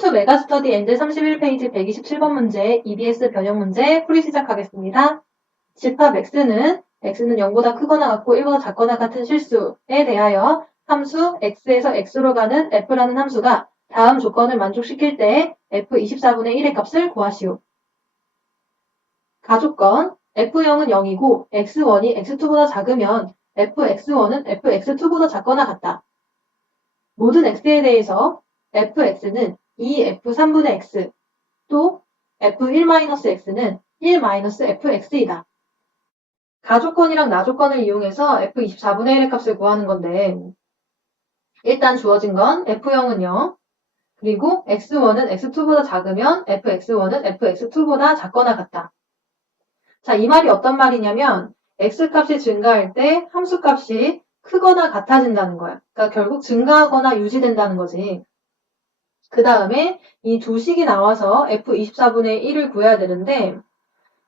투 메가스터디 엔드 31페이지 127번 문제 EBS 변형 문제 풀이 시작하겠습니다. 집합 x는 0보다 크거나 같고 1보다 작거나 같은 실수에 대하여 함수 x에서 x로 가는 f라는 함수가 다음 조건을 만족시킬 때 f24분의 1의 값을 구하시오. 가조건 f0은 0이고 x1이 x2보다 작으면 fx1은 fx2보다 작거나 같다. 모든 x에 대해서 fx는 2f3분의 x, 또 f1-x는 1-fx이다. 가조건이랑 나조건을 이용해서 f24분의 1의 값을 구하는 건데, 일단 주어진 건 f0은 0, 그리고 x1은 x2보다 작으면 fx1은 fx2보다 작거나 같다. 자, 이 말이 어떤 말이냐면 x값이 증가할 때 함수값이 크거나 같아진다는 거야. 그러니까 결국 증가하거나 유지된다는 거지. 그 다음에 이 두 식이 나와서 f24분의 1을 구해야 되는데,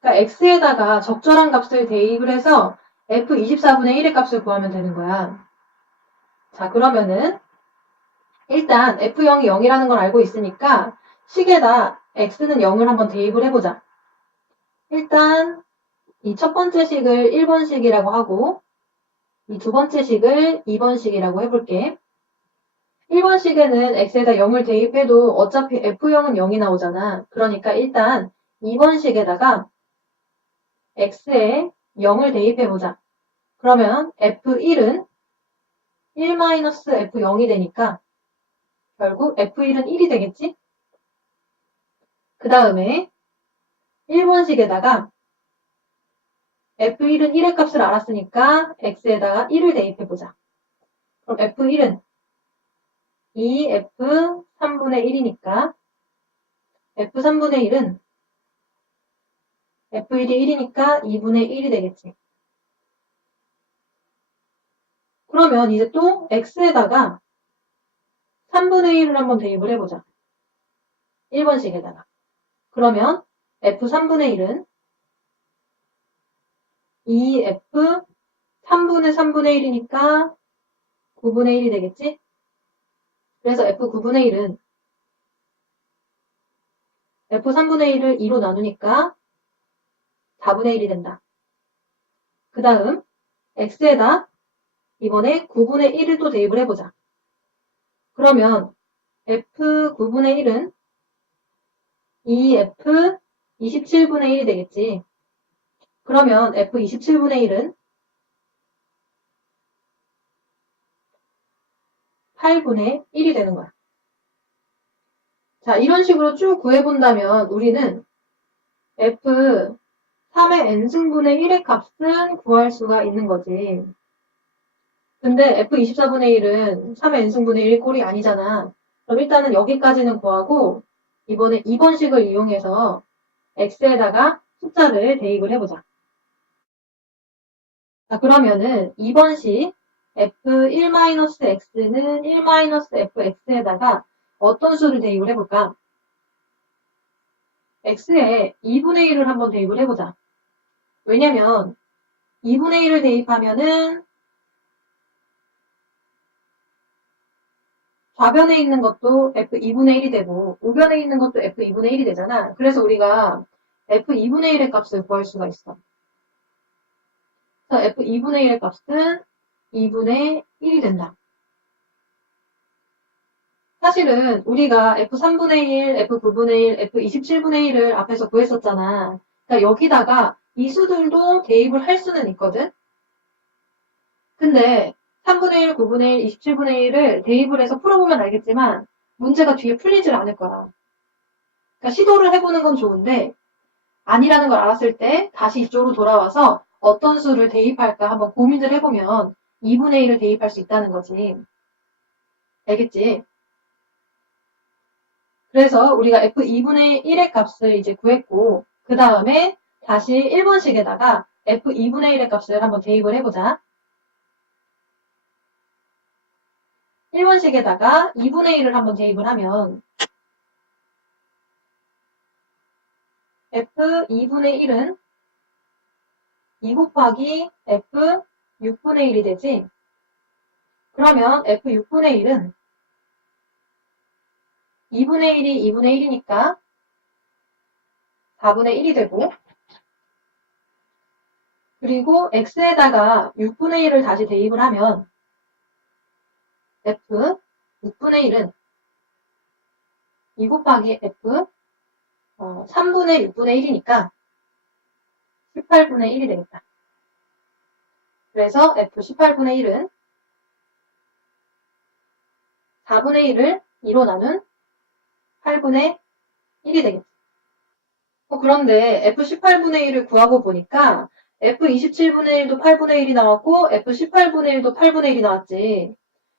그러니까 x에다가 적절한 값을 대입을 해서 f24분의 1의 값을 구하면 되는 거야. 자, 그러면은 일단 f0이 0이라는 걸 알고 있으니까 식에다 x는 0을 한번 대입을 해보자. 일단 이 첫 번째 식을 1번식이라고 하고 이 두 번째 식을 2번식이라고 해볼게. 1번식에는 x에다 0을 대입해도 어차피 f0은 0이 나오잖아. 그러니까 일단 2번식에다가 x에 0을 대입해보자. 그러면 f1은 1-f0이 되니까 결국 f1은 1이 되겠지? 그 다음에 1번식에다가 f1은 1의 값을 알았으니까 x에다가 1을 대입해보자. 그럼 f1은 2f3분의 1이니까 f3분의 1은 f1이 1이니까 2분의 1이 되겠지. 그러면 이제 또 x에다가 3분의 1을 한번 대입을 해보자. 1번식에다가. 그러면 f3분의 1은 2f 3분의 3분의 1이니까 9분의 1이 되겠지? 그래서 f9분의 1은 f3분의 1을 2로 나누니까 4분의 1이 된다. 그 다음 x에다 이번에 9분의 1을 또 대입을 해보자. 그러면 f9분의 1은 2f 27분의 1이 되겠지. 그러면 f27분의 1은 8분의 1이 되는 거야. 자, 이런 식으로 쭉 구해본다면 우리는 f3의 n승분의 1의 값은 구할 수가 있는 거지. 근데 f24분의 1은 3의 n승분의 1 꼴이 아니잖아. 그럼 일단은 여기까지는 구하고 이번에 2번식을 이용해서 x에다가 숫자를 대입을 해보자. 자, 그러면은 2번식 f1-x는 1-fx에다가 어떤 수를 대입을 해볼까? x에 2분의 1을 한번 대입을 해보자. 왜냐면 2분의 1을 대입하면은 좌변에 있는 것도 f2분의 1이 되고 우변에 있는 것도 f2분의 1이 되잖아. 그래서 우리가 f2분의 1의 값을 구할 수가 있어. 그래서 f2분의 1의 값은 2분의 1이 된다. 사실은 우리가 f3분의 1, f9분의 1, f27분의 1을 앞에서 구했었잖아. 그러니까 여기다가 이 수들도 대입을 할 수는 있거든. 근데 3분의 1, 9분의 1, 27분의 1을 대입을 해서 풀어보면 알겠지만 문제가 뒤에 풀리질 않을 거야. 그러니까 시도를 해보는 건 좋은데 아니라는 걸 알았을 때 다시 이쪽으로 돌아와서 어떤 수를 대입할까 한번 고민을 해보면 2분의 1을 대입할 수 있다는 거지. 알겠지? 그래서 우리가 f2분의 1의 값을 이제 구했고 그 다음에 다시 1번식에다가 f2분의 1의 값을 한번 대입을 해보자. 1번식에다가 2분의 1을 한번 대입을 하면 f2분의 1은 2 곱하기 f6분의 1이 되지. 그러면 f6분의 1은 2분의 1이 2분의 1이니까 4분의 1이 되고, 그리고 x에다가 6분의 1을 다시 대입을 하면 f 6분의 1은 2 곱하기 f 3분의 6분의 1이니까 18분의 1이 되겠다. 그래서 f 18분의 1은 4분의 1을 2로 나눈 8분의 1이 되겠다. 그런데 f 18분의 1을 구하고 보니까 f 27분의 1도 8분의 1이 나왔고 f 18분의 1도 8분의 1이 나왔지.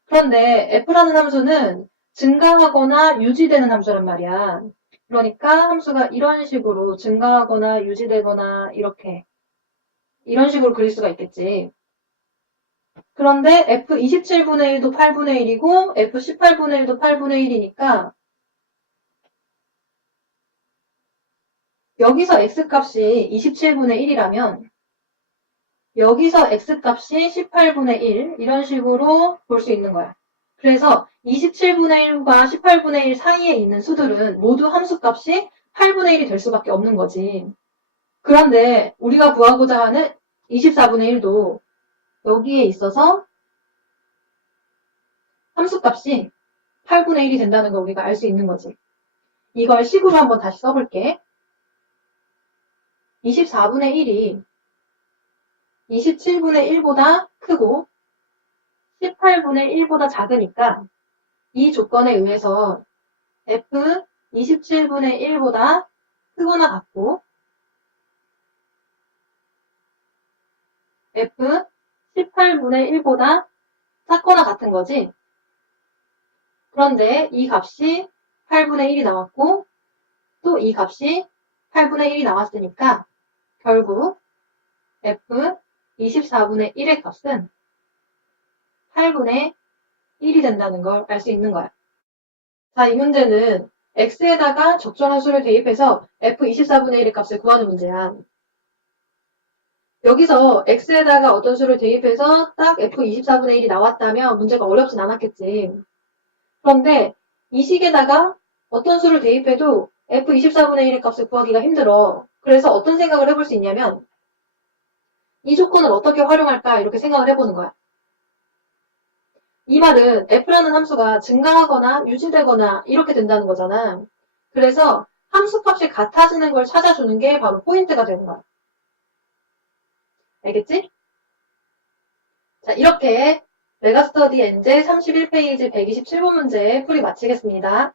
그런데 f라는 함수는 증가하거나 유지되는 함수란 말이야. 그러니까 함수가 이런 식으로 증가하거나 유지되거나 이런 식으로 그릴 수가 있겠지. 그런데 f 27분의 1도 8분의 1이고 f 18분의 1도 8분의 1이니까 여기서 x값이 27분의 1이라면 여기서 x값이 18분의 1 이런 식으로 볼 수 있는 거야. 그래서 27분의 1과 18분의 1 사이에 있는 수들은 모두 함수값이 8분의 1이 될 수밖에 없는 거지. 그런데 우리가 구하고자 하는 24분의 1도 여기에 있어서 함수값이 8분의 1이 된다는 걸 우리가 알 수 있는 거지. 이걸 식으로 한번 다시 써볼게. 24분의 1이 27분의 1보다 크고 18분의 1보다 작으니까 이 조건에 의해서 f 27분의 1보다 크거나 같고 f 18분의 1보다 작거나 같은 거지. 그런데 이 값이 8분의 1이 나왔고 또 이 값이 8분의 1이 나왔으니까 결국 f 24분의 1의 값은 8분의 1이 된다는 걸 알 수 있는 거야. 자, 이 문제는 x에다가 적절한 수를 대입해서 f 24분의 1의 값을 구하는 문제야. 여기서 x에다가 어떤 수를 대입해서 딱 f 24분의 1이 나왔다면 문제가 어렵진 않았겠지. 그런데 이 식에다가 어떤 수를 대입해도 f 24분의 1의 값을 구하기가 힘들어. 그래서 어떤 생각을 해볼 수 있냐면 이 조건을 어떻게 활용할까 이렇게 생각을 해보는 거야. 이 말은 f라는 함수가 증가하거나 유지되거나 이렇게 된다는 거잖아. 그래서 함수값이 같아지는 걸 찾아주는 게 바로 포인트가 되는 거야. 알겠지? 자, 이렇게 메가스터디 엔제 31페이지 127번 문제 풀이 마치겠습니다.